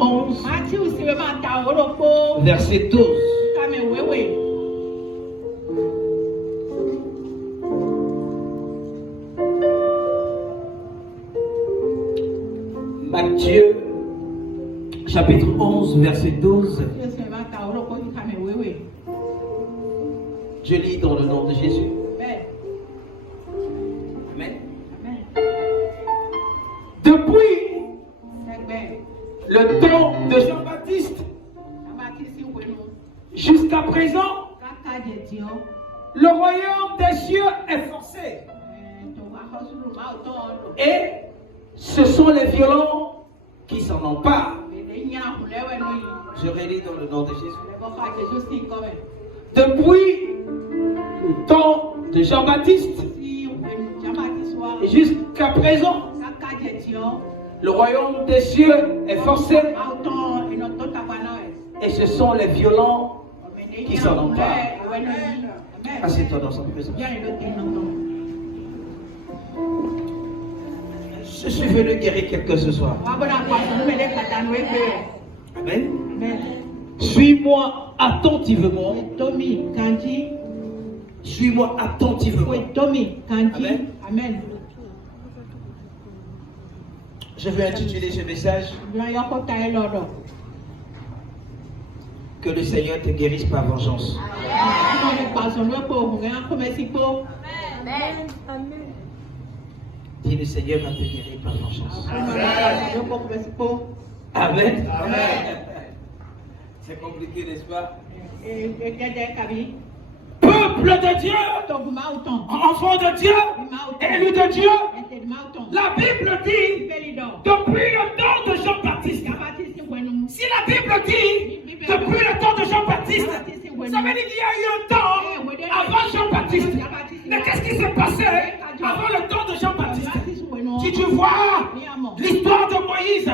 11, verset 12. Matthieu, chapitre 11, verset 12. Je lis dans le nom de Jésus. Amen. Depuis le temps de Jean-Baptiste jusqu'à présent, le royaume des cieux est forcé. Et ce sont les violents qui s'en emparent. Je relis dans le nom de Jésus. Depuis le temps de Jean-Baptiste jusqu'à présent, le royaume des cieux est forcé. Et ce sont les violents qui s'en emparent. Assieds-toi dans sa présence. Je suis venu guérir quelqu'un ce soir. Amen. Suis-moi attentivement. Suis-moi attentivement. Amen. Je vais intituler ce message que le Seigneur te guérisse par vengeance. Dis le Seigneur va te guérir par vengeance. Amen. C'est compliqué, n'est-ce pas? Peuple de Dieu, enfant de Dieu, élu de Dieu, la Bible dit, depuis le temps de Jean-Baptiste, si la Bible dit, depuis le temps de Jean-Baptiste, ça veut dire qu'il y a eu un temps avant Jean-Baptiste. Mais qu'est-ce qui s'est passé avant le temps de Jean-Baptiste? Si tu vois l'histoire de Moïse,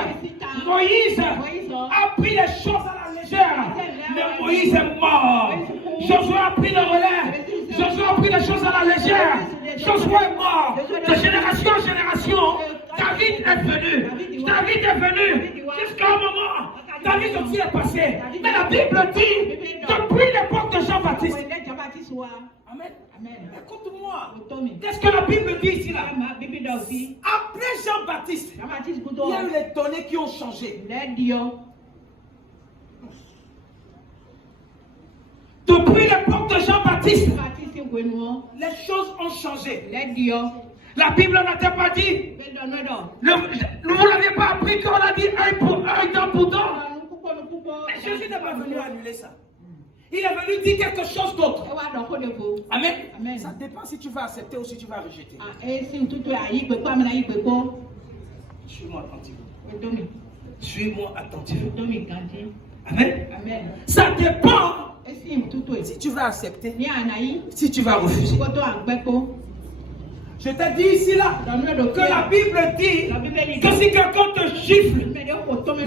Moïse a pris les choses à la légère, mais Moïse est mort. Josué a pris le relais. Josué a pris les choses à la légère. Josué est mort. De génération en génération, David est venu. David est venu jusqu'à un moment. David aussi est passé. Mais la Bible dit, depuis l'époque de Jean-Baptiste. Amen. Écoute-moi. Qu'est-ce que la Bible dit ici là? Après Jean-Baptiste, il y a eu les données qui ont changé. Depuis l'époque de Jean-Baptiste, les choses ont changé. La Bible n'a-t-elle pas dit? Vous ne l'aviez pas appris qu'on a dit œil pour œil, dent pour dent? Mais Jésus n'est pas venu annuler ça. Il est venu dire quelque chose d'autre. Amen. Ça dépend si tu vas accepter ou si tu vas rejeter. Suis-moi attentivement. Suis-moi attentivement. Amen. Ça dépend si tu vas accepter, si tu vas refuser. Je t'ai dit ici là que la Bible dit que si quelqu'un te gifle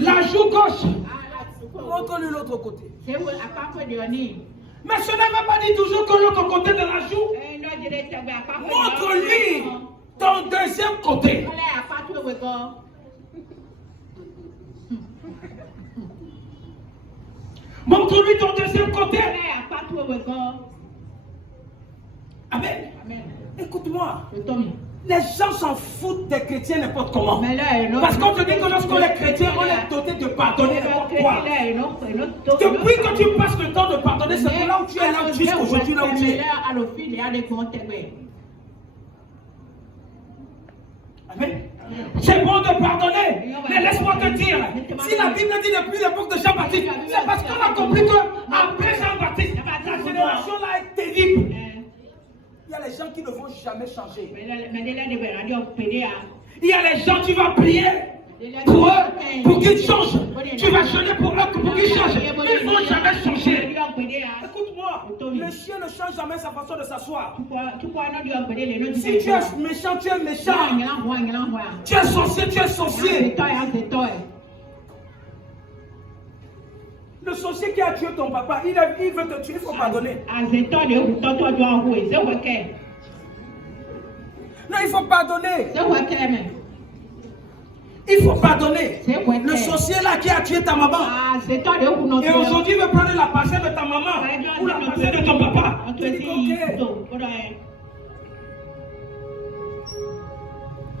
la joue gauche, montre-lui l'autre côté. Mais ce n'est pas dit toujours que l'autre côté de la joue. Montre-lui ton deuxième côté. Montre-lui ton deuxième côté. Amen. Écoute-moi. Les gens s'en foutent des chrétiens n'importe comment. Parce qu'on te dit que lorsqu'on est chrétien, on est doté de pardonner n'importe quoi. Depuis que tu passes le temps de pardonner, c'est pour là où tu es là jusqu'aujourd'hui, là où tu es. Amen. C'est bon de pardonner, mais laisse-moi te dire, si la Bible dit depuis l'époque de Jean-Baptiste, c'est parce qu'on a compris qu'après Jean-Baptiste, la génération là est terrible. Il y a les gens qui ne vont jamais changer. Il y a les gens, tu vas prier pour eux, pour qu'ils changent. Tu vas jeûner pour eux, pour qu'ils changent. Ils ne vont jamais changer. Écoute-moi, le chien ne change jamais sa façon de s'asseoir. Si tu es méchant, tu es méchant. Tu es sorcier, tu es sorcier. Le sorcier qui a tué ton papa, il veut te tuer, il faut pardonner. Non, il faut pardonner. Il faut pardonner. Le sorcier là qui a tué ta maman. Et aujourd'hui, il veut prendre la parcelle de ta maman ou la parcelle de ton papa.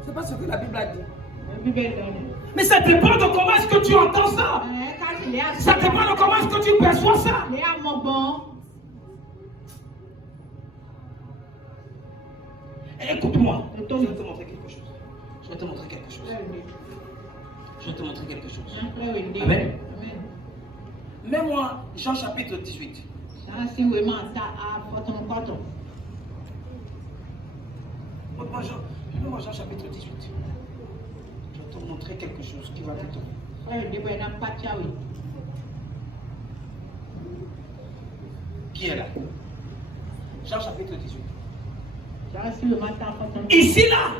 C'est pas ce que la Bible a dit. Mais ça dépend de comment est-ce que tu entends ça. Ça dépend de comment est-ce que tu perçois ça. Écoute-moi. Je vais te montrer quelque chose. Je vais te montrer quelque chose. Je vais te montrer quelque chose. Amen. Mets-moi Jean chapitre 18. Mets-moi Jean chapitre 18. Je vais te montrer quelque chose qui va t'étonner. Qui est là? Jean chapitre 18. Ici là,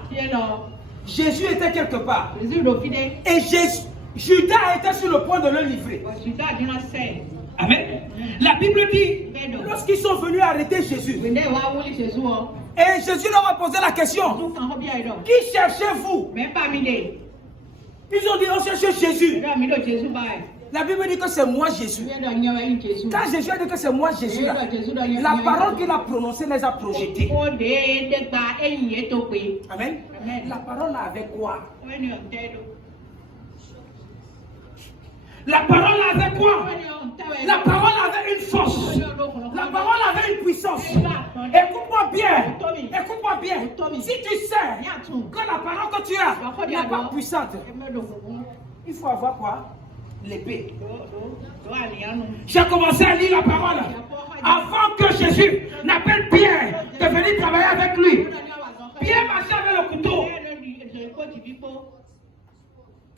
Jésus était quelque part. Et Judas était sur le point de le livrer. Amen. La Bible dit, lorsqu'ils sont venus arrêter Jésus, et Jésus leur a posé la question, qui cherchez-vous? Ils ont dit, on cherche Jésus. La Bible dit que c'est moi Jésus. Quand Jésus a dit que c'est moi Jésus, la parole qu'il a prononcée les a projetées. Amen. La parole avait quoi? La parole avait quoi? La parole avait une force. La parole avait une puissance. Écoute-moi bien. Écoute-moi bien. Si tu sais que la parole que tu as n'est pas puissante, il faut avoir quoi? L'épée. J'ai commencé à lire la parole avant que Jésus n'appelle Pierre de venir travailler avec lui. Pierre marchait avec le couteau.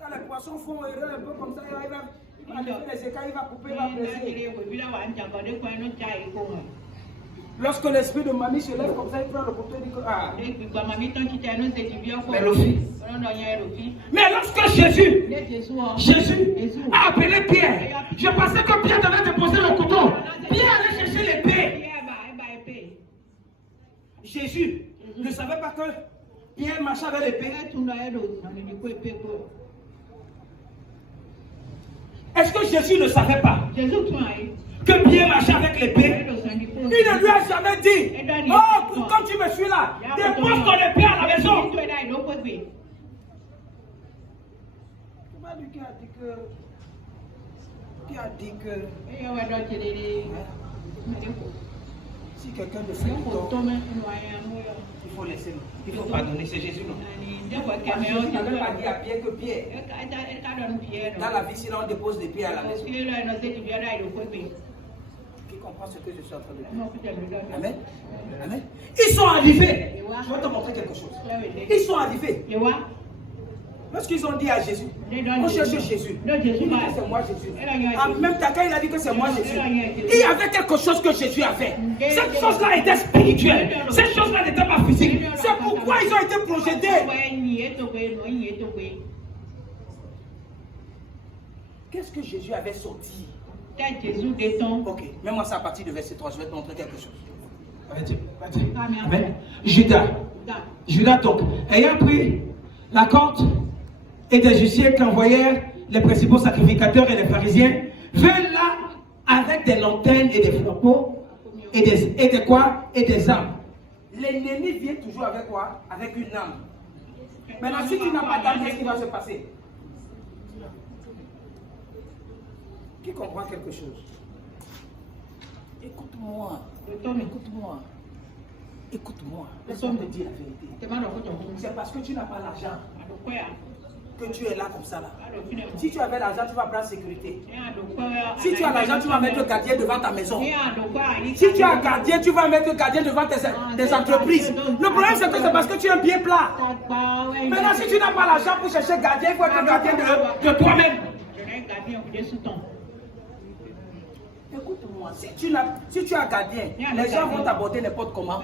Quand les poissons font erreur un peu comme ça, il va lever les écailles, il va couper, il va presser. Lorsque l'esprit de mamie se lève comme ça, il prend le couteau et dit que mais le fils. Mais lorsque Jésus a appelé Pierre, je pensais que Pierre devait déposer le couteau. Pierre allait chercher l'épée. Jésus ne savait pas que Pierre marchait avec l'épée. Est-ce que Jésus ne savait pas que Pierre marchait avec l'épée? Il ne lui a jamais dit, oh, comme tu me suis là, dépose ton épée à la maison. Qui a dit que si quelqu'un ne fait tort, il faut laisser, il faut pardonner, c'est Jésus. Jésus n'avait pas dit à Pierre que Pierre, dans la vie, sinon on dépose des pieds à la maison. Qui comprend ce que je suis en train de dire? Amen. Amen. Ils sont arrivés. Je vais te montrer quelque chose. Ils sont arrivés. Lorsqu'ils ont dit à Jésus, on cherche Jésus. Il dit que c'est moi Jésus. En même temps, quand il a dit que c'est moi Jésus, il y avait quelque chose que Jésus avait. Cette chose-là était spirituelle. Cette chose-là n'était pas physique. C'est pourquoi ils ont été projetés. Qu'est-ce que Jésus avait sorti? Ok, mets-moi ça à partir de verset 3. Je vais te montrer quelque chose. Amen. Judas donc, ayant pris la corde et des huissiers qui envoyèrent les principaux sacrificateurs et les pharisiens, veulent là avec des lanternes et des flambeaux et des quoi? Et des armes. L'ennemi vient toujours avec quoi? Avec une arme. Maintenant, si tu n'as pas d'arme, qu'est-ce qui va se passer? Qui comprend quelque chose? Écoute-moi. Écoute-moi. Écoute-moi. Laisse-moi te dire la vérité. C'est parce que tu n'as pas l'argent que tu es là comme ça là. Si tu avais l'argent, tu vas prendre sécurité. Si tu as l'argent, tu vas mettre le gardien devant ta maison. Si tu as un gardien, tu vas mettre le gardien devant tes entreprises. Le problème c'est que c'est parce que tu es un pied plat. Maintenant, si tu n'as pas l'argent pour chercher gardien, il faut être gardien de toi-même. Écoute-moi, si tu as gardien, les gens vont t'aborder n'importe comment.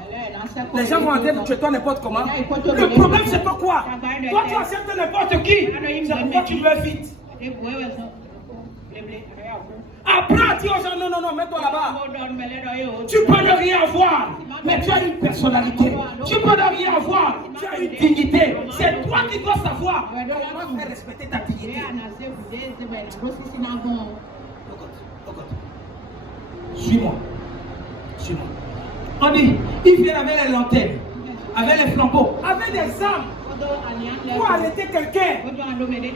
Les gens vont entrer chez toi n'importe comment. Le problème c'est pas quoi? Toi tu acceptes n'importe qui. C'est pourquoi tu veux vite. Après tu dis aux gens non, mets-toi là-bas. Tu peux ne rien avoir, mais tu as une personnalité. Tu peux ne rien avoir, Tu as une dignité. C'est toi qui dois savoir comment faire respecter ta dignité. Suis-moi. Suis-moi. On dit, ils viennent avec les lanternes, avec les flambeaux, avec des armes pour arrêter quelqu'un.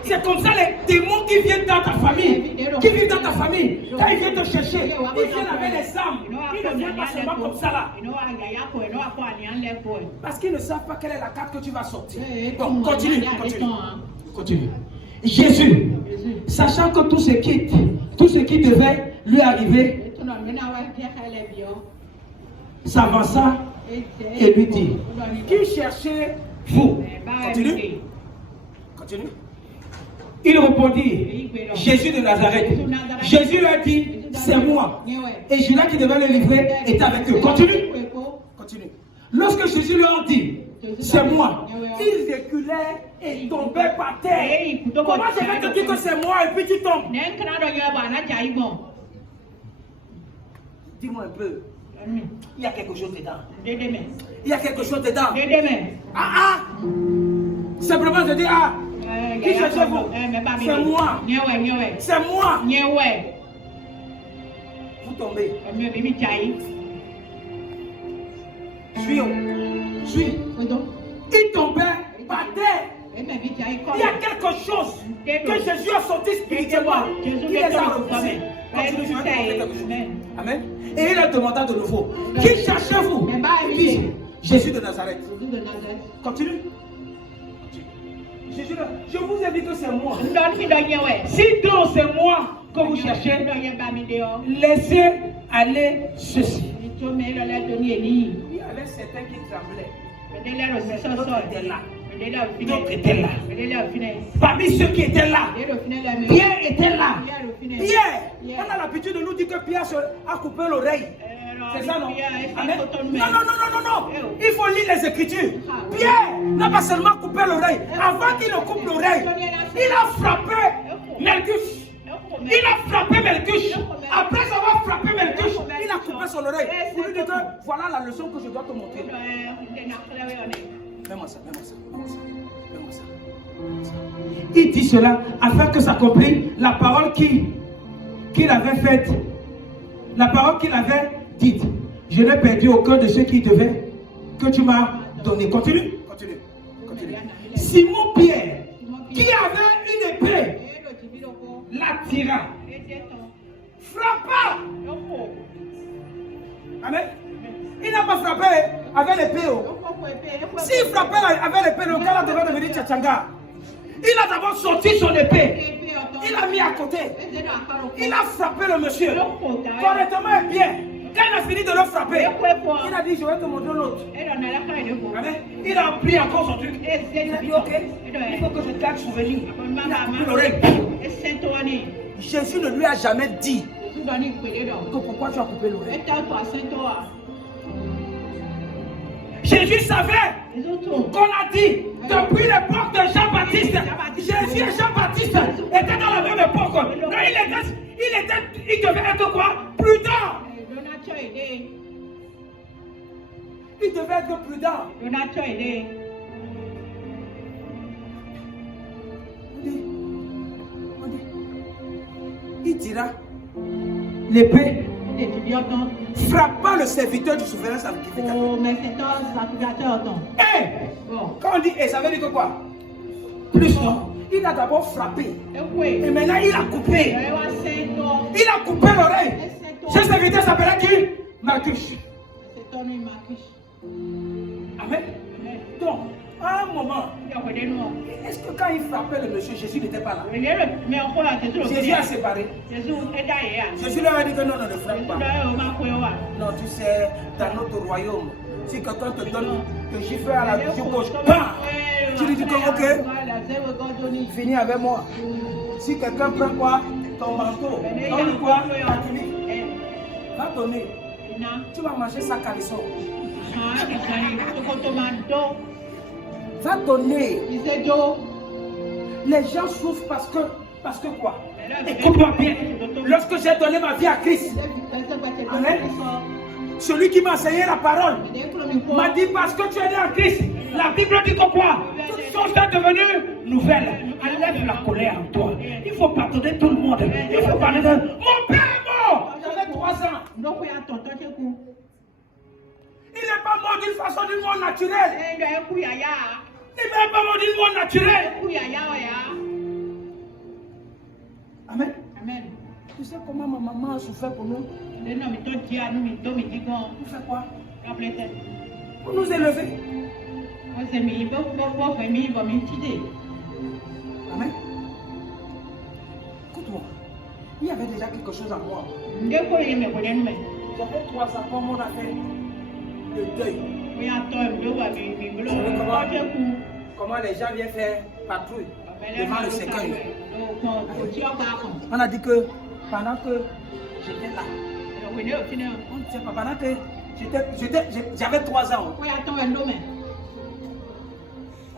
C'est comme ça les démons qui viennent dans ta famille, qui vivent dans ta famille, quand ils viennent te chercher, ils viennent avec les armes. Ils ne viennent pas seulement comme ça là. Parce qu'ils ne savent pas quelle est la carte que tu vas sortir. Donc continue, continue, continue. Jésus, sachant que tout ce qui devait lui arriver, s'avança et lui dit, qui cherchez vous? Continue. Continue. Il répondit, Jésus de Nazareth. Jésus lui a dit, c'est moi. Et Judas qui devait le livrer était avec eux. Continue. Continue. Lorsque Jésus leur dit, c'est moi, il reculait et tombait par terre. Comment je vais te dire que c'est moi et puis tu tombes? Dis-moi un peu. Il y a quelque chose dedans. Il y a quelque chose dedans. Ah. Simplement je dis qui cherchez-vous? C'est moi. C'est moi. Vous tombez. Suis. Il tombait par terre. Il y a quelque chose que Jésus a sorti spirituellement. Il les a repoussés. Amen. Et il a demandé de nouveau, qui cherchez-vous? Jésus de Nazareth. Continue. Jésus, je vous ai dit que c'est moi. Si donc c'est moi que vous cherchez, laissez aller ceci. Il y avait certains qui tremblaient. D'autres étaient là. Parmi ceux qui étaient là, Pierre était là. Pierre, on a l'habitude de nous dire que Pierre a coupé l'oreille. C'est ça, non? Amen. Non. Il faut lire les Écritures. Pierre n'a pas seulement coupé l'oreille. Avant qu'il ne coupe l'oreille, il a frappé Malchus. Il a frappé Malchus. Après avoir frappé Malchus, il a coupé son oreille. Pour lui dire que voilà la leçon que je dois te montrer. Mets-moi ça. Il dit cela afin que s'accomplisse la parole qu'il avait faite. La parole qu'il avait dite. Je n'ai perdu aucun de ceux que tu m'as donné. Continue. Simon Pierre, qui avait une épée, la tira, frappa. Amen. Il n'a pas frappé avec l'épée. S'il frappait avec l'épée, le gars devait devenir Tchatchanga. Il a d'abord sorti son épée. Il l'a mis à côté. Il a frappé le monsieur. Correctement et bien. Quand il a fini de le frapper, il a dit, je vais te montrer l'autre. Il a pris encore son truc. Il a dit, ok, il faut que je garde souvenir. Il a coupé l'oreille. Jésus ne lui a jamais dit que pourquoi tu as coupé l'oreille. Jésus savait qu'on a dit depuis l'époque de Jean-Baptiste. Jésus et Jean-Baptiste étaient dans la même époque. Donc il devait être quoi? Prudent. Il devait être prudent. Il dira l'épée frappa le serviteur du souverain sacrificateur. Quand on dit ça veut dire que quoi? Plus fort. Il a d'abord frappé. Et maintenant il a coupé. Il a coupé l'oreille. Ce serviteur s'appelait qui? Malchus. Amen. Donc, à un moment, est-ce que quand il frappait le monsieur, Jésus n'était pas là? Jésus a séparé. Jésus leur a dit que non, ne frappe pas. Non, tu sais, dans notre royaume, si quelqu'un te donne le gifle à la vision gauche, tu lui dis que ok, finis avec moi. Si quelqu'un prend quoi? Ton manteau, donne quoi? Ta tunique. Va donner. Tu vas manger sa caleçon. Va donner. Les gens souffrent parce que quoi? Écoute-moi bien. Lorsque j'ai donné ma vie à Christ, celui qui m'a enseigné la parole m'a dit parce que tu es né en Christ, La Bible dit que quoi? Toutes choses sont devenues nouvelles. Enlève la colère en toi. Il faut pardonner tout le monde. Il faut parler de mon père est mort. J'avais 3 ans. Il n'est pas mort d'une façon du monde naturel. Il n'est pas mort d'une monde naturel. Amen. Amen. Tu sais comment ma maman a souffert pour nous? Pour faire quoi? Pour nous élever. Amen. Écoute-moi. Il y avait déjà quelque chose en moi. J'avais 3 ans quand on a fait le deuil. Comment les gens viennent faire patrouille devant le cercueil. On a dit que pendant que j'étais là, on ne sait pas, pendant que j'avais 3 ans,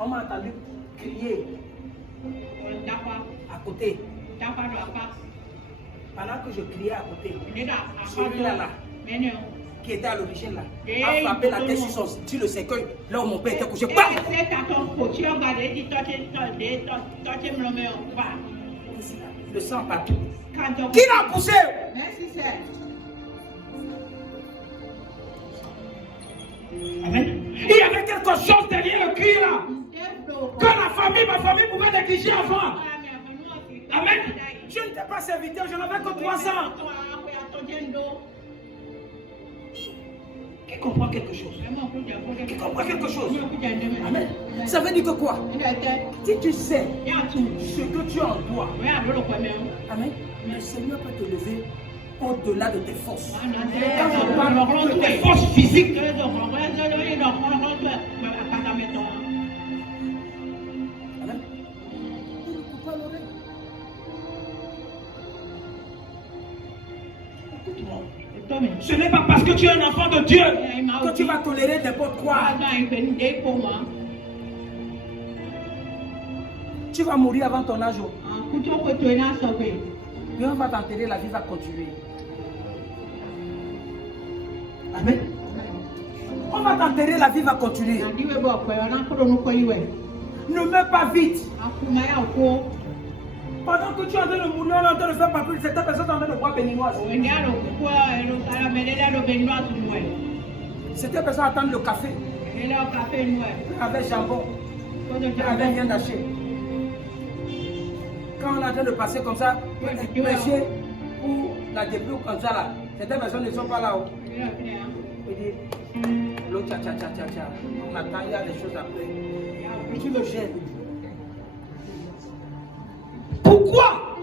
on m'a entendu crier à côté. Pendant que je criais à côté, celui-là qui était à l'origine là, a frappé la tête sur le cercueil, là où mon père était couché. Le sang partout. Qui l'a poussé? Amen. Il y avait quelque chose derrière le cri là. Que ma famille pouvait négliger avant. Amen. Je n'étais pas serviteur, je n'avais que 3 ans. Qui comprend quelque chose? Qui comprend quelque chose? Amen. Ça veut dire que quoi? Si tu sais ce que tu en dois, amen, le Seigneur peut te lever au-delà de tes forces. Quand on parle de tes forces physiques, amen. Ce n'est pas parce que tu es un enfant de Dieu que tu vas tolérer n'importe quoi. Tu vas mourir avant ton âge. Et on va t'enterrer, la vie va continuer. Amen. On va t'enterrer, la vie va continuer. Ne meurs pas vite. Pendant que tu es en train de mourir, on est en train de faire patrouille, certaines personnes sont en train de boire béninoise. Certaines personnes attendent le café. Avec jambon. Avec viande hachée. Quand on est en train de passer comme ça, prêcher ou la débrouille comme ça là, certaines personnes ne sont pas là. L'autre, tcha. On attend, il y a des choses après. Tu me gênes. Pourquoi?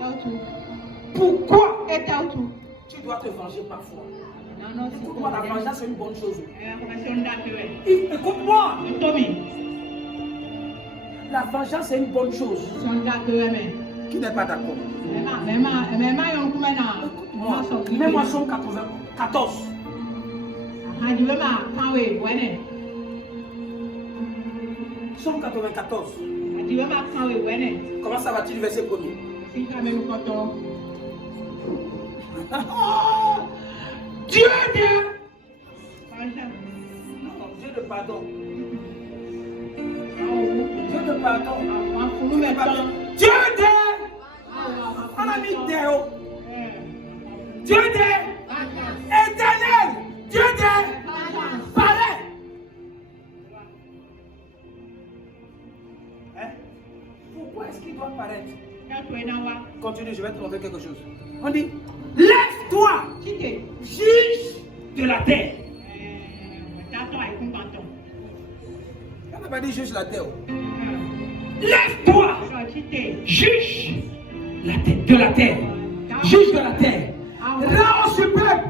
Tu dois te venger parfois. Écoute-moi, la vengeance c'est une bonne chose. Écoute-moi. La vengeance c'est une bonne chose. Qui n'est pas d'accord? Écoute-moi. Mets-moi Somme 14. Somme 94. Comment ça va-t-il, verset 1er? Dieu est bien. Dieu de pardon. Dieu de pardon. Dieu de. On a mis Déo. Dieu de. Éternel. Dieu de. Palais. Pourquoi est-ce qu'il doit paraître? Continue, je vais te montrer quelque chose. On dit, lève-toi, juge de la terre. On n'a pas dit juge la terre. Lève-toi, juge de la terre. Juge de la terre. Rends superbe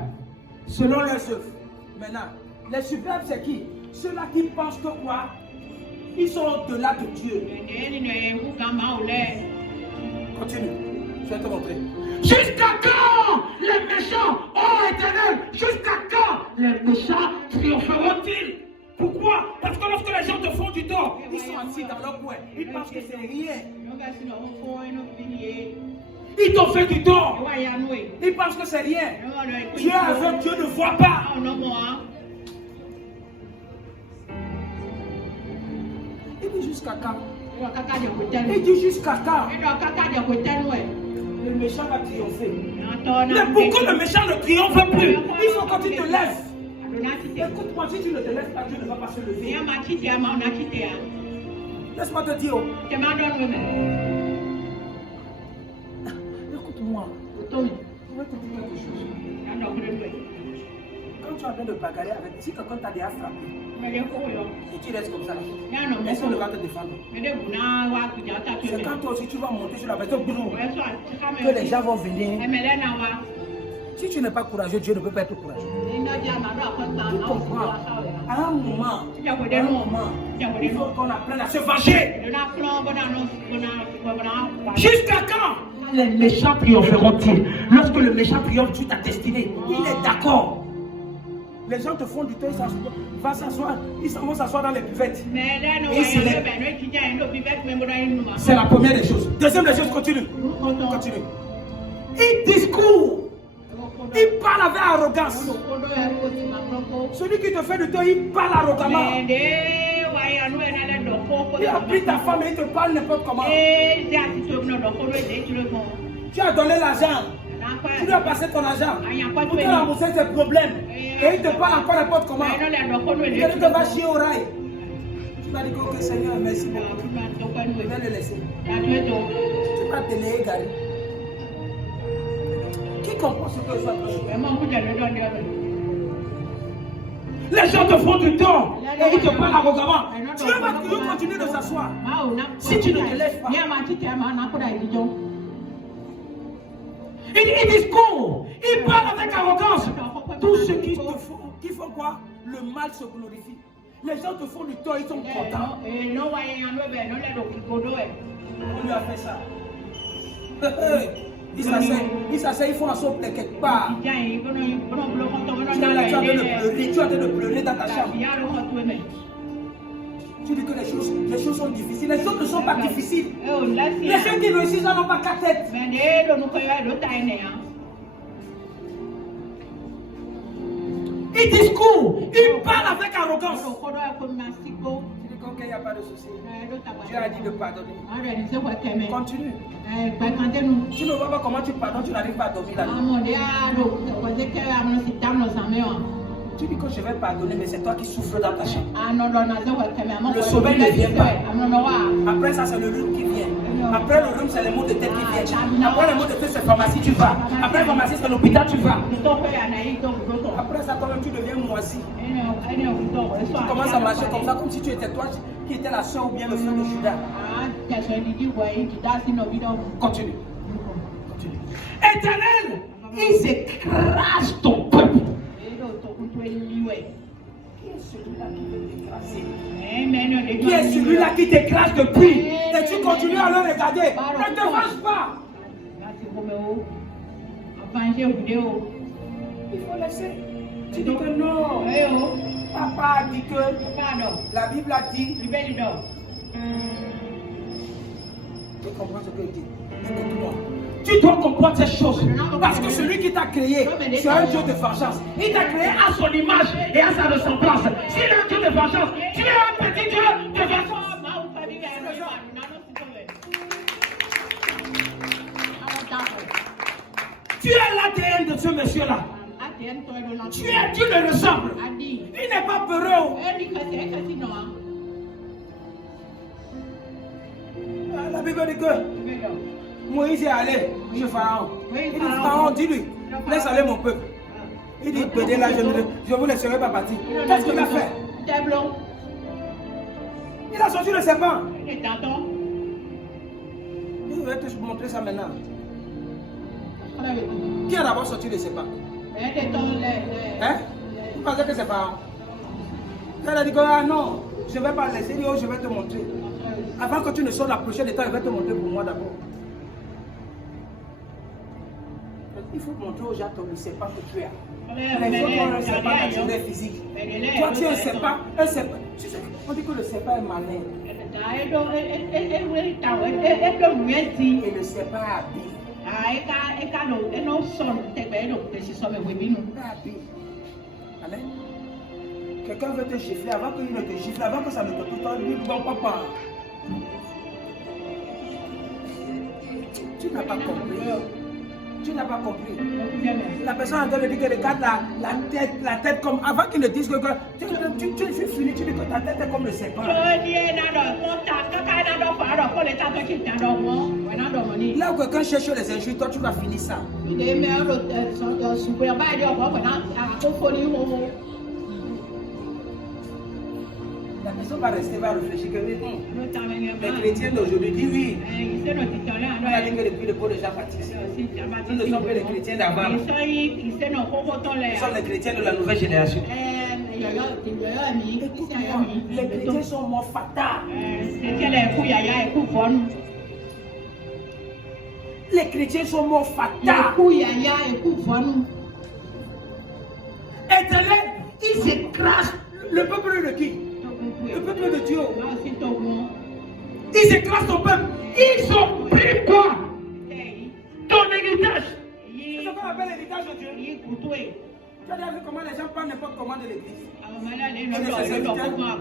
selon leurs œuvres. Maintenant, les superbes, c'est qui? Ceux-là qui pensent que quoi? Ils sont au-delà de Dieu. Continue, je vais te montrer. Jusqu'à quand les méchants, oh éternel, jusqu'à quand les méchants triompheront-ils? Pourquoi? Parce que lorsque les gens te font du tort, ils sont assis dans leur coin, ils pensent que c'est rien. Ils t'ont fait du tort, ils pensent que c'est rien. Dieu est aveugle, Dieu ne voit pas. Jusqu'à quand? Il dit jusqu'à quand? Le méchant va triompher. Mais pourquoi le méchant ne triomphe plus? Il faut quand tu te lèves. Écoute-moi, si tu ne te lèves pas, Dieu ne va pas se lever. Laisse-moi te dire. Écoute-moi. Je vais te dire quelque chose. Quand tu es en train de bagarrer avec, si quelqu'un t'a déjà frappé, et tu restes comme ça, est-ce qu'on ne va te défendre? C'est quand toi aussi tu vas monter sur la voiture, que les gens vont venir. Si tu n'es pas courageux, Dieu ne peut pas être courageux. Tu comprends? À un moment, il faut qu'on apprenne à se venger. Jusqu'à quand les méchants triompheront-ils? Lorsque le méchant triomphe sur ta destinée, il est d'accord. Les gens te font du temps, ils vont s'asseoir, ils vont s'asseoir dans les buvettes. C'est la première des choses. Deuxième des choses, continue. Continue. Il discourt. Il parle avec arrogance. Celui qui te fait du temps, il parle arrogamment. Il a pris ta femme et il te parle n'importe comment. Tu as donné l'argent. Tu lui as passé ton argent. Pour te rembourser tes problèmes. Et il te parle encore n'importe comment. Il te va chier au rail. Tu vas dire que Seigneur, merci beaucoup. Je vais le laisser. Tu vas te laisser égarer. Qui comprend ce que je suis? Les gens te font du tort et ils te parlent arrogamment. Tu vas continuer de s'asseoir. Si tu ne te lèves pas. Il discourt. Il parle avec arrogance. Tous ceux qui font quoi? Le mal se glorifie. Les gens te font du tort, ils sont contents. On lui a fait ça. Il s'asseye, il faut un souffle quelque part. Tu es en train de pleurer dans ta chambre. Tu dis que les choses sont difficiles. Les choses ne sont pas difficiles. Les gens qui réussissent n'ont pas 4 têtes. Il discourt, il parle avec arrogance. Il n'y a pas de souci. Dieu a dit de pardonner. Continue. Tu ne vois pas comment tu pardonnes, tu n'arrives pas à dormir la nuit. Tu dis que je vais pardonner, mais c'est toi qui souffres dans ta chambre. Le sommeil ne vient pas. Après ça, c'est le rhume qui vient. Après le rhume, c'est les maux de tête qui viennent. Après les maux de tête, c'est pharmacie, tu vas. Après la pharmacie, c'est l'hôpital, tu vas. Après ça, toi-même, tu deviens moisi. Tu commences à marcher comme ça, comme si tu étais toi qui étais la soeur ou bien le frère de Judas. Continue. Continue. Éternel, ils écrasent ton peuple. Qui est celui-là qui t'écrase depuis? Et tu continues à le regarder. Ne te fâche pas. Il faut laisser. Tu dis que non. Papa a dit que la Bible a dit. Tu comprends ce que je dis? Écoute-moi. Tu dois comprendre ces choses. Parce que celui qui t'a créé, c'est un Dieu de vengeance. Il t'a créé à son image et à sa ressemblance. S'il est un Dieu de vengeance, tu es un petit Dieu de vengeance. Tu es l'ADN de ce monsieur-là. Tu es Dieu le ressemble. Il n'est pas peureux. La Bible dit que Moïse est allé chez Pharaon. Il dit Pharaon, dis-lui, laisse aller mon peuple. Il dit, pédé là, je ne vous laisserai pas partir. Qu'est-ce qu'il a fait? Il a sorti le serpent. Je vais te montrer ça maintenant. Qui a d'abord sorti le serpent? Hein? Vous pensez que c'est Pharaon? Elle a dit que ah non, je ne vais pas laisser, oh, je vais te montrer. Avant que tu ne sortes la prochaine étape, je vais te montrer pour moi d'abord. Il faut montrer aux gens ton serpent que tu as. Les autres ont un serpent naturel physique. Toi, tu as un serpent. On dit que le serpent est malin. Et le serpent est habile. Amen. Quelqu'un veut te gifler avant qu'il ne te gifle, avant que ça ne te touche pas, lui, bon papa. Tu n'as pas compris. Tu n'as pas compris. La personne en train de dire que regarde la tête comme avant qu'il ne dise que tu suis fini, tu dis que ta tête est comme le serpent. Là où quelqu'un cherche les injures, toi tu vas finir ça. La personne va rester, va réfléchir que les chrétiens d'aujourd'hui disent oui. On a dit que depuis le pot de Jean-Baptiste, nous ne sommes que les chrétiens d'avant. Nous sommes les chrétiens de la nouvelle génération. Les chrétiens sont morts fatals. Les chrétiens sont morts fatals. Éternel, ils s'écrasent. Le peuple de qui? Le peuple de Dieu. Ils écrasent ton peuple. Ils ont pris quoi? Ton héritage. C'est ce qu'on appelle l'héritage de Dieu. Tu as déjà vu comment les gens parlent n'importe comment de l'église?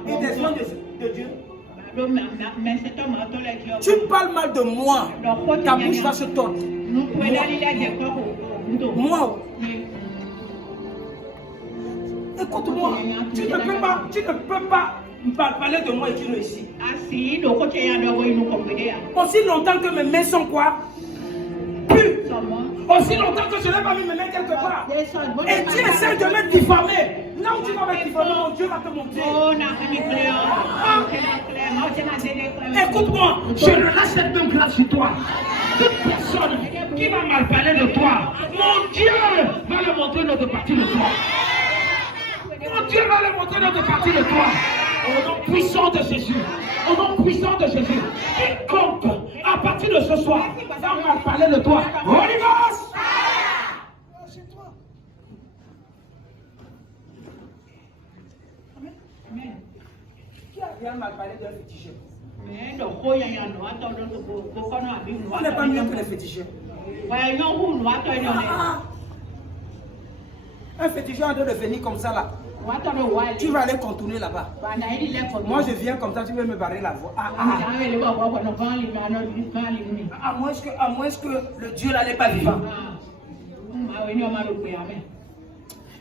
Et des gens de Dieu. Tu parles mal de moi. Ta bouche va se tordre. Moi. Écoute-moi. Tu ne peux pas parler de moi et tu réussis. Aussi longtemps que mes mains sont quoi? Pures. Aussi longtemps que je n'ai pas mis mes mains quelque part. Et tu essaies de me diffamer. Là où tu vas me diffamer, mon Dieu va te montrer. Écoute-moi, je relâche cette même grâce sur toi. Toute personne qui va mal parler de toi, mon Dieu va le montrer notre partie de toi. Mon Dieu va le montrer notre partie de toi. Au nom puissant de Jésus. Au nom puissant de Jésus. Quiconque, à partir de ce soir, va mal parler de toi. Holy Ghost! C'est toi. Amen. Qui a bien mal parlé d'un féticheur? On n'est pas mieux que les féticheurs. Un féticheur en train de venir comme ça là. Tu vas aller contourner là-bas. Moi je viens comme ça, tu veux me barrer la voie. À moins que le Dieu là n'est pas vivant.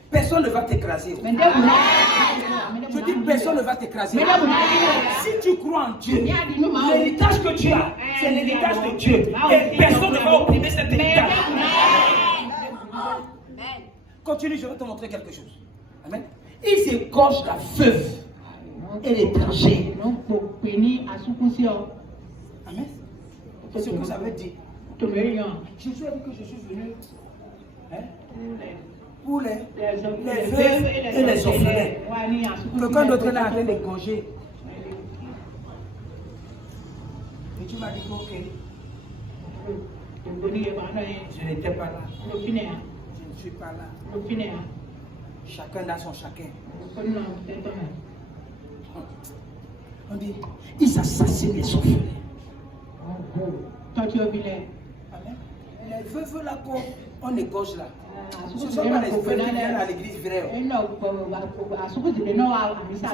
Personne ne va t'écraser. Je dis personne ne va t'écraser. Si tu crois en Dieu, l'héritage que tu as, c'est l'héritage de Dieu. Et personne ne va opprimer cet héritage. Continue, je vais te montrer quelque chose. Amen. Ils égorgent la veuve et l'étranger. Amen. C'est ce que ça veut dire. Jésus a dit que je suis venu pour les veuves et les orphelins. Quelqu'un d'autre est en train d'égorger. Et tu m'as dit que ok. Je n'étais pas là. Je ne suis pas là. Chacun dans son chacun. On dit, ils assassinent les orphelins. Les veuves là qu'on égorge là. Ce ne sont pas les veuves qui viennent à l'église vraie. C'est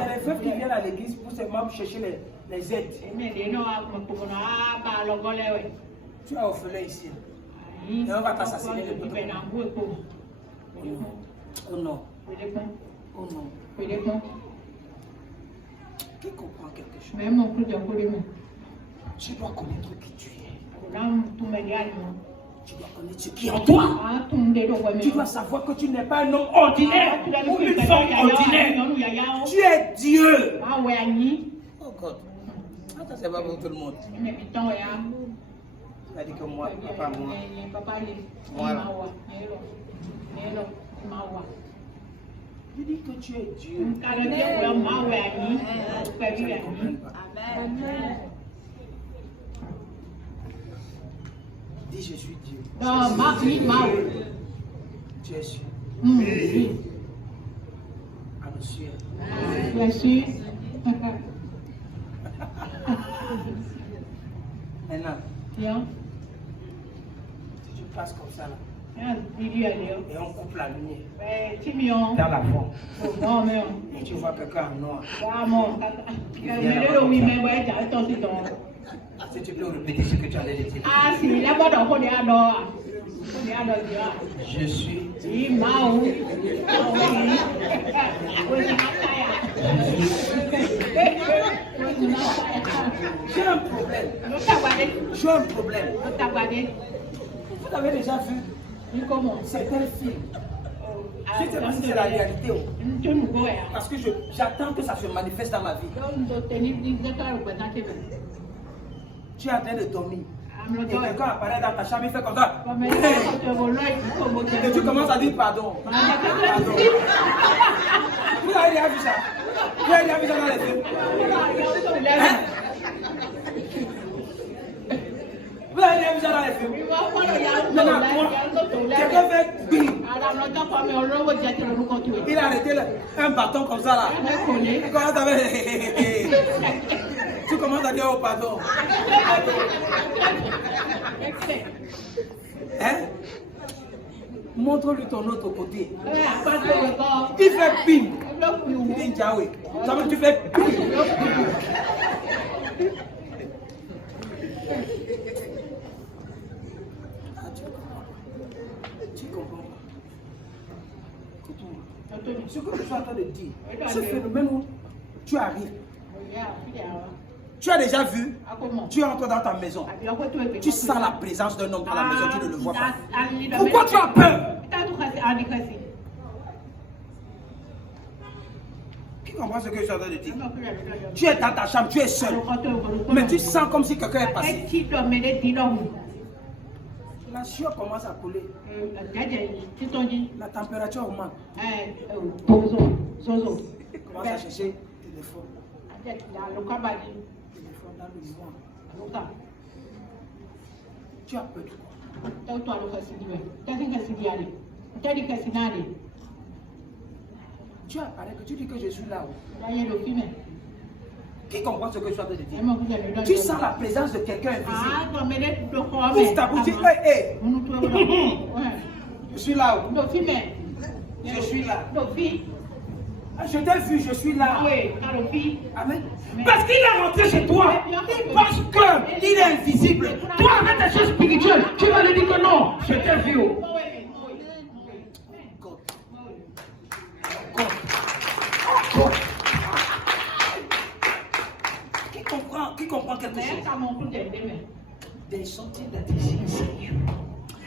les veuves qui viennent à l'église pour seulement chercher les aides. Tu es orphelin ici. Et on va t'assassiner le peuple. Oh non. Oh non. Qui comprend quelque chose? Tu dois connaître qui tu es. Tu dois connaître ce qui est en toi. Tu dois savoir que tu n'es pas un homme ordinaire ou une femme ordinaire. Tu es Dieu. Oh God. Ça c'est pas pour tout le monde. Tu as dit que moi, papa, moi. Tu dis que tu es Dieu. Dis je suis Dieu. Tu es sûr. Bien sûr. Maintenant, si tu passes comme ça là, Et on coupe la lumière dans la forme. Et tu vois quelqu'un en noir. Si tu peux répéter ce que tu allais dire. Je suis. J'ai un problème. J'ai un problème. Vous avez déjà vu certains films? Je ne sais pas si c'est la réalité. Parce que j'attends que ça se manifeste dans ma vie. Tu es en train de dormir. Et quelqu'un apparaît dans ta chambre, il fait comme ça. Et tu commences à dire pardon. Pardon. Vous avez déjà vu ça? Vous avez déjà vu ça dans les films? Vous avez déjà vu ça dans les films? Maintenant, quelqu'un fait bing. Il a arrêté un bâton comme ça là. Tu commences à dire oh pardon. Hein? Montre-lui ton autre côté. Il fait bing. Ça veut dire tu fais bing. Tu comprends? Ce que je suis en train de dire, ce phénomène où tu arrives. Tu as déjà vu, tu entres dans ta maison, tu sens la présence d'un homme dans la maison, tu ne le vois pas. Pourquoi tu as peur? Qui comprend ce que je suis en train de dire? Tu es dans ta chambre, tu es seul, mais tu sens comme si quelqu'un est passé. La sueur commence à couler. La température augmente. Commence à chercher téléphone. Téléphone dans le joint. Tu as peur de quoi? Tu apparais que tu dis que je suis là-haut. Qui comprend ce que je suis en train de dire? Tu sens la présence de quelqu'un invisible. Ouvre ta bouche, hey. Je suis là-haut. Je suis là. Je t'ai vu, je suis là. Amen. Parce qu'il est rentré chez toi. Parce qu'il est invisible. Toi, avec tes choses spirituelles, tu vas lui dire que non, je t'ai vu. Qui comprend quelque chose? Des sentiers d'adhésion, Seigneur.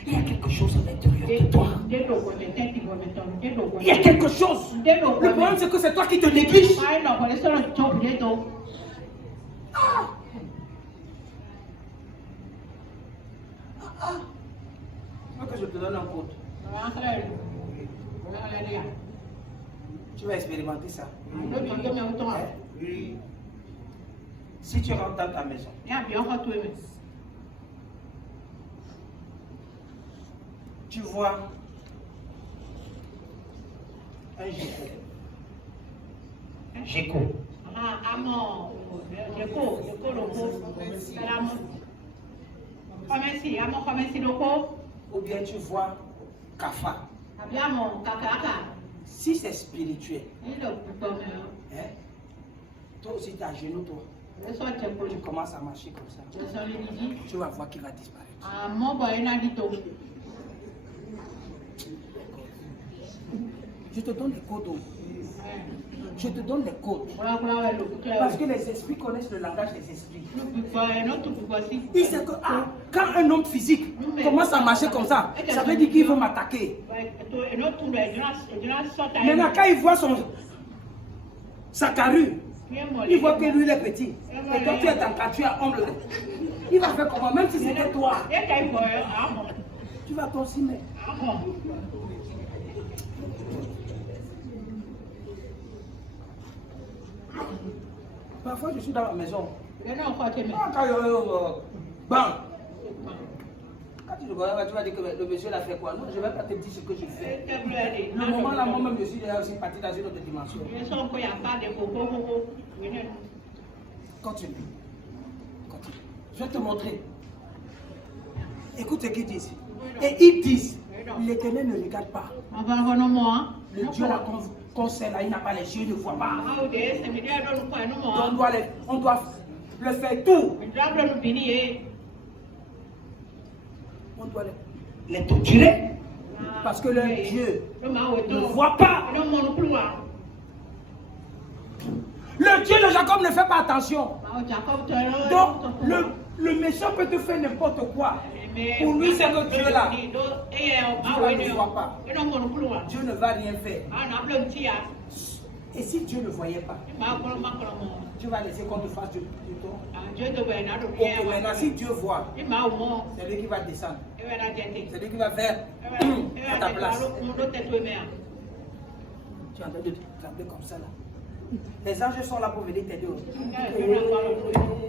Il y a quelque chose à l'intérieur de toi. Il y a quelque chose. Le problème, c'est que c'est toi qui te négliges. Il faut que je te donne un code. Tu vas expérimenter ça. Oui. Si tu rentres dans ta maison, tu vois un géco. Ou bien tu vois Kafa. Si c'est spirituel, toi aussi tu as genoux, toi. Tu commences à marcher comme ça. Tu vas voir qu'il va disparaître. Je te donne des codes. Je te donne des codes. Parce que les esprits connaissent le langage des esprits. Il sait que quand un homme physique commence à marcher comme ça, ça veut dire qu'il veut m'attaquer. Maintenant, quand il voit sa carrure, il voit que lui il est petit. Et toi tu es en tu es humble. Il va faire comment? Même si c'était toi. Tu vas t'en s'y mettre. Parfois je suis dans la maison. Quand tu le vois, tu vas dire que le monsieur l'a fait quoi? Non, je ne vais pas te dire ce que je fais. Le moment là, moi-même, je suis déjà aussi parti dans une autre dimension. Continue. Je vais te montrer. Écoute ce qu'ils disent. Et ils disent, L'Éternel ne regarde pas. Le Dieu là qu'on sait là, il n'a pas les yeux, il ne voit pas. Donc on doit le faire tout. On doit les torturer. Parce que leur Dieu ne voit pas. Le Dieu de Jacob ne fait pas attention. Donc le méchant peut te faire n'importe quoi. Pour lui, c'est le Dieu là. Dieu ne voit pas. Dieu ne va rien faire. Et si Dieu ne voyait pas, Dieu va laisser qu'on te fasse du tort. Ok, maintenant, si Dieu voit, c'est lui qui va descendre. C'est lui qui va faire à ta place. Tu es en train de te trembler comme ça là. Les anges sont là pour venir t'aider.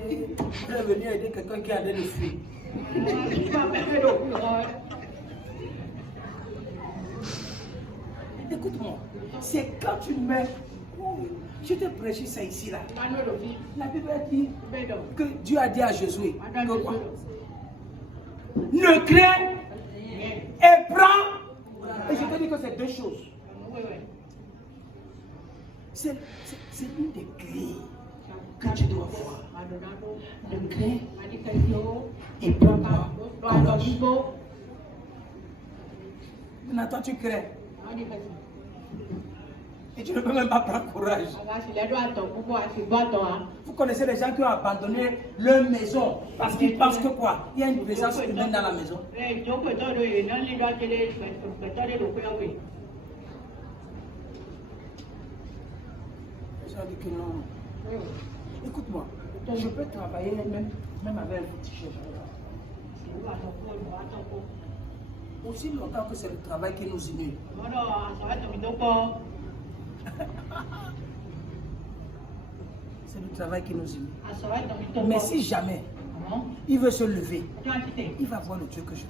Tu es venu aider quelqu'un qui a des fuir. Écoute-moi, c'est quand tu mets. Je te prêche ça ici là. La Bible dit que Dieu a dit à Josué que quoi? Ne crains et prends. Et je te dis que c'est deux choses. C'est une des clés que tu dois voir. Ne crains et prends courage. Maintenant, toi tu crains. Et tu ne peux même pas prendre courage. Vous connaissez les gens qui ont abandonné leur maison parce qu'ils pensent que quoi? Il y a une présence humaine dans la maison. Les gens disent que non. Écoute-moi, je peux travailler même avec un petit chef. Aussi longtemps que c'est le travail qui nous unit. C'est le travail qui nous unit. Mais si jamais il veut se lever, il va voir le Dieu que je veux.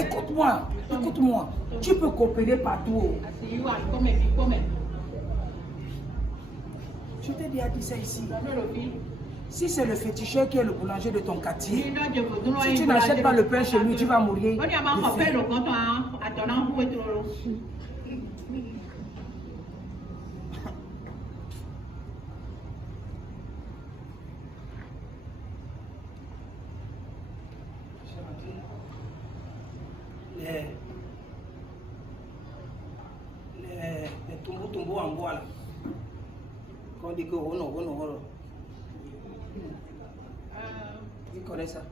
Écoute-moi, écoute-moi. Tu peux coopérer partout. Je t'ai déjà dit ça ici. Si c'est le féticheur qui est le boulanger de ton quartier, si tu n'achètes pas le pain chez lui, tu vas mourir. Les tombeaux en bois là. Qu'on dit que oh non. Qui connaît ça?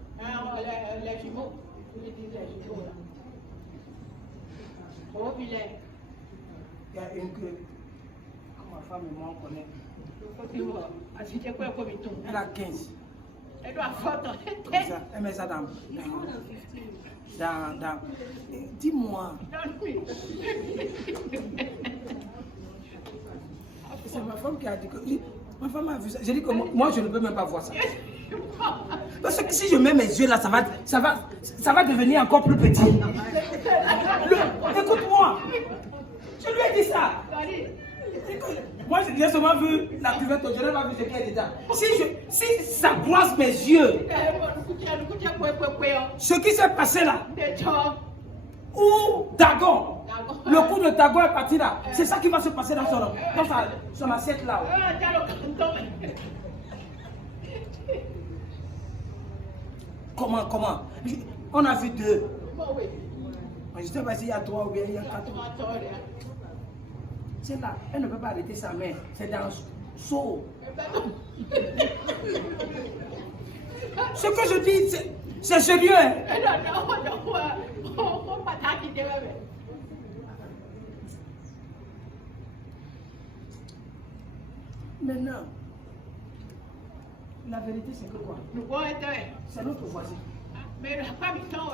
Les jumeaux. Les jumeaux là. Au filet. Il y a une que ma femme et moi on connaît. Elle a 15. Elle doit photo. Elle met ça dans. Dis-moi. C'est ma femme qui a dit que. Ma femme a vu ça. J'ai dit que moi je ne peux même pas voir ça. Parce que si je mets mes yeux là, ça va devenir encore plus petit. Écoute-moi. Je lui ai dit ça. Moi j'ai seulement vu la cuvette, je n'ai pas vu ce qu'il y a dedans. Si ça brosse mes yeux, ce qui s'est passé là, ou Dagon, le coup de Dagon est parti là, c'est ça qui va se passer dans son assiette là. Comment? On a vu deux. Je ne sais pas s'il y a trois ou bien il y a quatre. C'est là, elle ne peut pas arrêter sa main, c'est dans le seau. Ce que je dis, c'est sérieux. Maintenant, la vérité c'est que quoi? C'est notre voisin. Mais la femme est en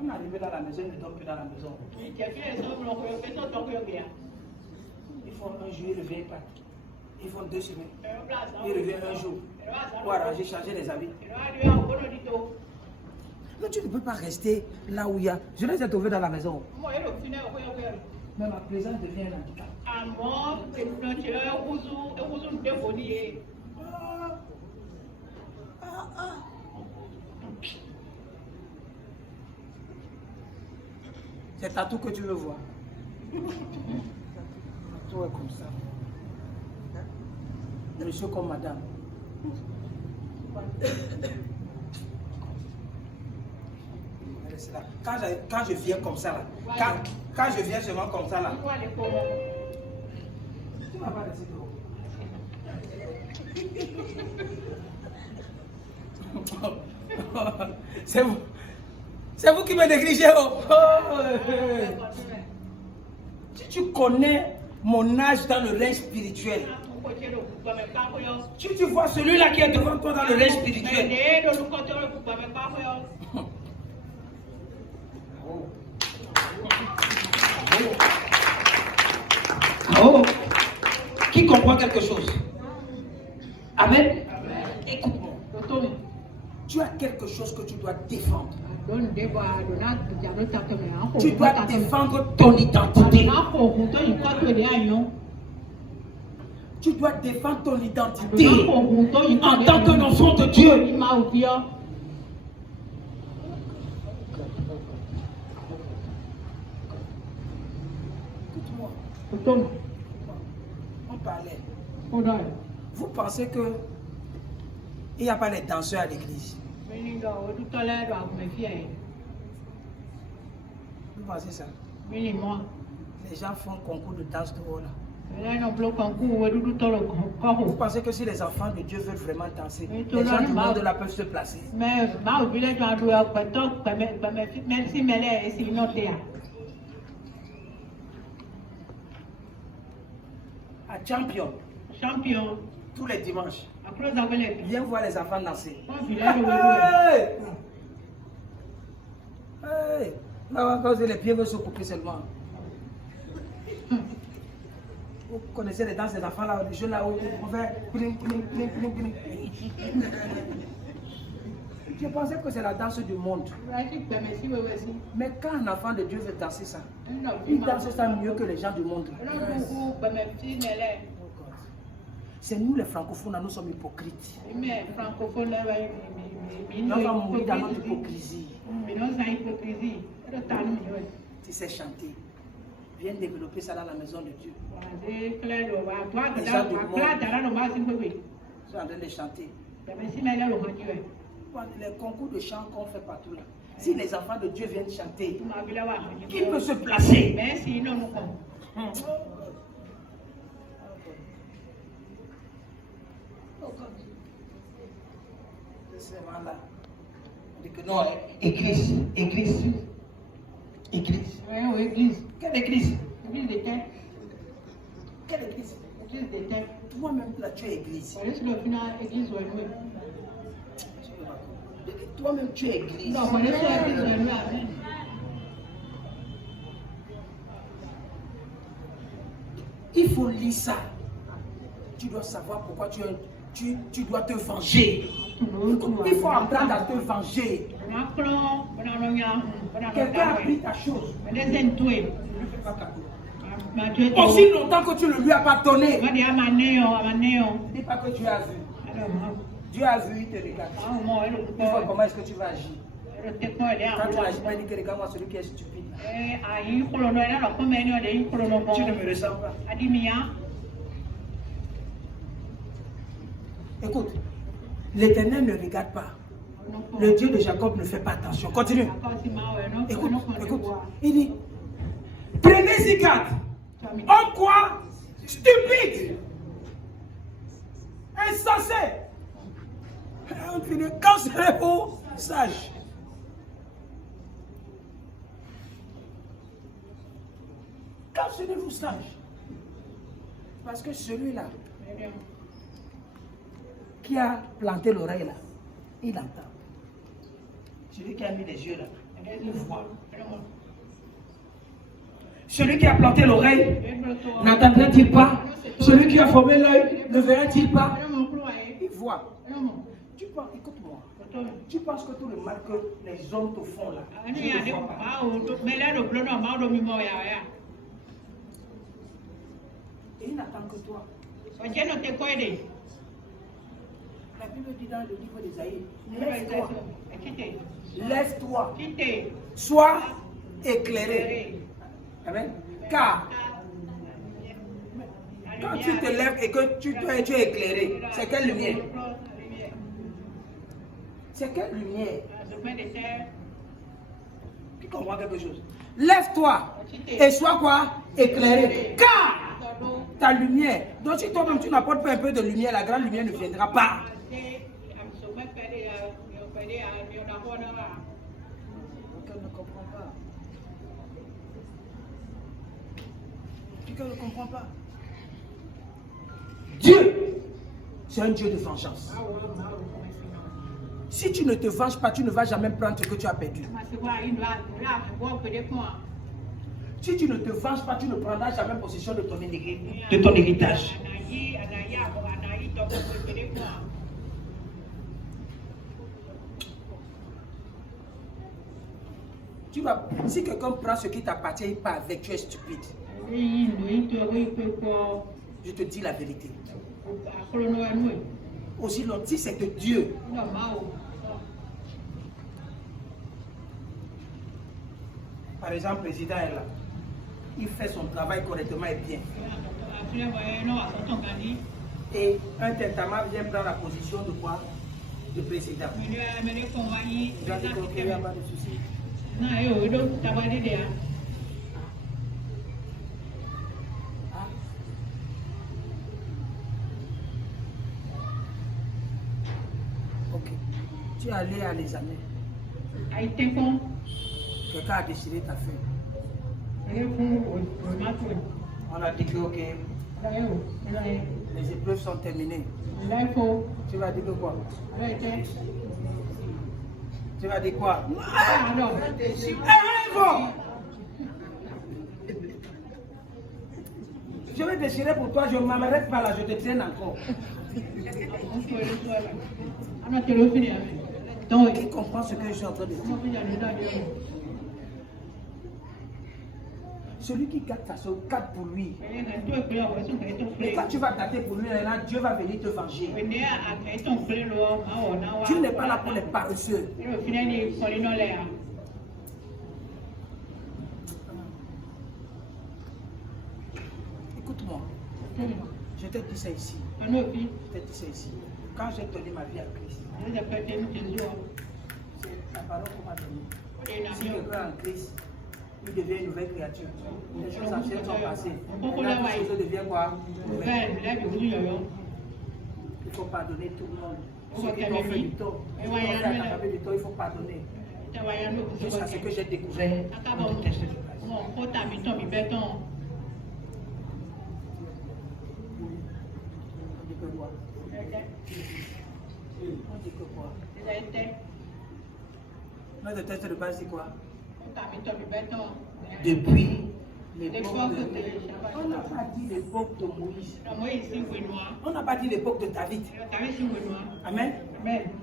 On est arrivé dans la maison, ils ne dorment plus dans la maison. Ils font un jour, ils ne reviennent pas. Ils font 2 semaines. Ils reviennent un jour. Pour arranger, changer les habits. Mais tu ne peux pas rester là où il y a. Je les ai trouvés dans la maison. Mais ma présence devient un handicap. C'est tatou que tu veux voir. Tatou est comme ça. Monsieur comme madame. Quand je viens comme ça, là, quand je viens seulement comme ça, là, tu vas pas laisser trop. C'est vous qui me négligez. Si tu connais mon âge dans le règne spirituel, tu vois celui-là qui est devant toi dans le règne spirituel. Oh. Qui comprend quelque chose? Amen. Écoute-moi. Tu as quelque chose que tu dois défendre. Tu dois défendre ton identité. Tu dois défendre ton identité en tant qu'un enfant de Dieu. Écoute-moi. On parlait. Vous pensez que il n'y a pas les danseurs à l'église? Vous pensez ça? Les gens font concours de danse de haut là. Vous pensez que si les enfants de Dieu veulent vraiment danser, les gens du monde là peuvent se placer? À Champion, tous les dimanches, viens voir les enfants danser. Hey! Là, quand les pieds veulent se couper seulement. Vous connaissez les danses des enfants là, les jeunes là où on fait pling, pling, pling, pling, pling. Je pensais que c'est la danse du monde. Mais quand un enfant de Dieu veut danser ça, il danse ça mieux que les gens du monde. C'est nous les francophones, nous sommes hypocrites. Nous allons mourir dans notre hypocrisie. Tu sais chanter. Viens développer ça dans la maison de Dieu. Les gens du monde sont en train de chanter. Les concours de chant qu'on fait partout là. Si les enfants de Dieu viennent chanter, qui peut se placer? Là. On dit que non, église. Quelle église? Église des têtes. Quelle église? Église des têtes. Toi-même là, tu es église. Toi-même tu es église. Il faut lire ça. Tu dois savoir pourquoi tu dois te venger. Il faut apprendre à te venger. Quelqu'un a pris ta chose. Aussi longtemps que tu ne lui as pas donné. Dis pas que tu as vu. Dieu a vu, il te regarde. Il faut comment est-ce que tu vas agir. Quand tu n'agis pas, il dit que regarde-moi celui qui est stupide. Tu ne me ressens pas. Écoute, l'Éternel ne regarde pas. Le Dieu de Jacob ne fait pas attention. Continue. Écoute. Il dit, prenez-y garde. En quoi? Stupide. Insensé. Quand serez-vous sage? Quand serez-vous sage? Parce que celui-là qui a planté l'oreille là, il entend. Celui qui a mis les yeux là, il voit. Celui qui a planté l'oreille n'entendrait-il pas? Celui qui a formé l'œil ne verrait-il pas? Il voit. Tu penses, écoute-moi, tu penses que tout le mal que les hommes te font là, Et il n'attend que toi. La Bible dit dans le livre d'Ésaïe, lève-toi, sois éclairé. Amen. Car quand tu te lèves et que tu es éclairé, c'est quelle lumière? C'est quelle lumière? Tu comprends quelque chose? Lève-toi et sois quoi? Éclairé. Car ta lumière, donc si toi-même tu n'apportes pas un peu de lumière, la grande lumière ne viendra pas. Quelqu'un ne comprend pas. Quelqu'un ne comprend pas. Dieu, c'est un Dieu de vengeance. Si tu ne te venges pas, tu ne vas jamais prendre ce que tu as perdu. Si tu ne te venges pas, tu ne prendras jamais possession de ton héritage. Si quelqu'un prend ce qui t'appartient et pas avec, tu es stupide. Je te dis la vérité. Aussi longtemps, si c'est de Dieu. Par exemple, le président est là. Il fait son travail correctement et bien. Et un testament vient prendre la position de quoi? De président. Il n'y a pas de souci. Ok. Tu es allé à l'examen. Quelqu'un a déchiré ta feuille. On a dit que ok, les épreuves sont terminées. Tu vas dire que quoi? Tu vas dire quoi? Je vais déchirer pour toi, je ne m'arrête pas là, je te traîne encore. Qui comprend ce que je suis en train de dire? Celui qui garde ta soeur, garde pour lui. Mais quand tu vas garder pour lui, là, Dieu va venir te venger. Tu n'es pas là pour les paresseux. Écoute-moi. Je t'ai dit ça ici. Je t'ai dit ça ici. Quand j'ai donné ma vie à Christ, c'est la parole qu'on m'a donnée. Si quelqu'un en Christ, il devient une nouvelle créature. Les choses anciennes sont passées. Les choses deviennent quoi? Il faut pardonner tout le monde. Ceux qui ont fait du tort, il faut pardonner. Jusqu'à ce que j'ai découvert le test de grâce. On dit que quoi? Notre test de base, c'est quoi? Depuis l'époque de... On n'a pas dit l'époque de Moïse. On n'a pas dit l'époque de David. Amen.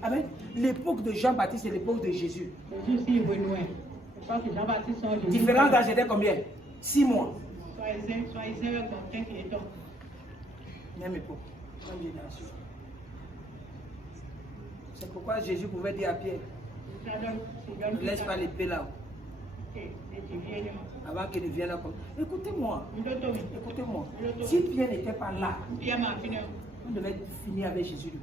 Amen. L'époque de Jean-Baptiste et l'époque de Jésus. Différence d'âge était combien? 6 mois. Même époque. Même génération. C'est pourquoi Jésus pouvait dire à Pierre, ne laisse pas l'épée là. Avant qu'il ne vienne là comme... Écoutez-moi. Écoutez-moi. Si Pierre n'était pas là, on devait finir avec Jésus.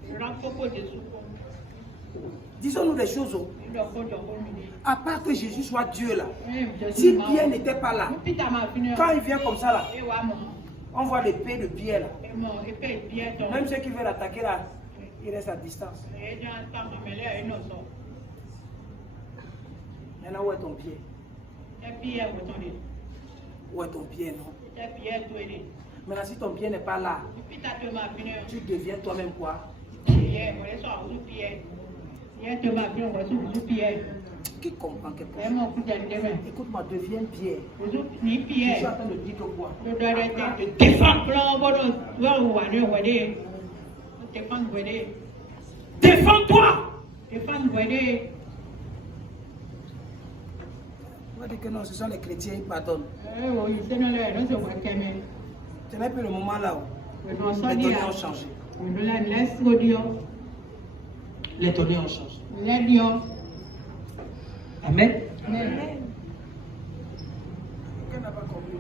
Disons-nous des choses. À part que Jésus soit Dieu là. Si Pierre n'était pas là, quand il vient comme ça là, on voit l'épée de Pierre là. Même ceux qui veulent attaquer là, ils restent à distance. Maintenant, où est ton pied? Où est ton pied, non? Maintenant, si ton pied n'est pas là, tu deviens toi-même quoi? Qui comprend quelque chose? Écoute-moi, deviens Pierre. Je suis en train de dire que quoi? Défends-toi! On va dire que non, ce sont les chrétiens qui pardonnent. Ce n'est plus le moment là où les données ont changé. Les données ont changé. Amen. Quelqu'un n'a pas compris.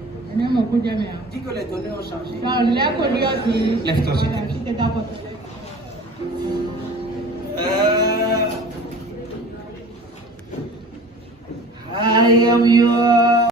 Dis que les données ont changé. Lève-toi, s'il te plaît. I am yours.